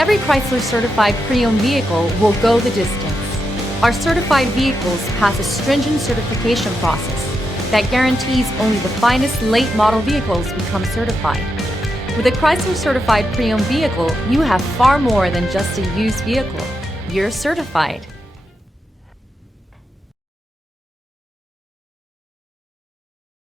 Every Chrysler certified pre-owned vehicle will go the distance. Our certified vehicles pass a stringent certification process that guarantees only the finest late model vehicles become certified. With a Chrysler certified pre-owned vehicle, you have far more than just a used vehicle. You're certified.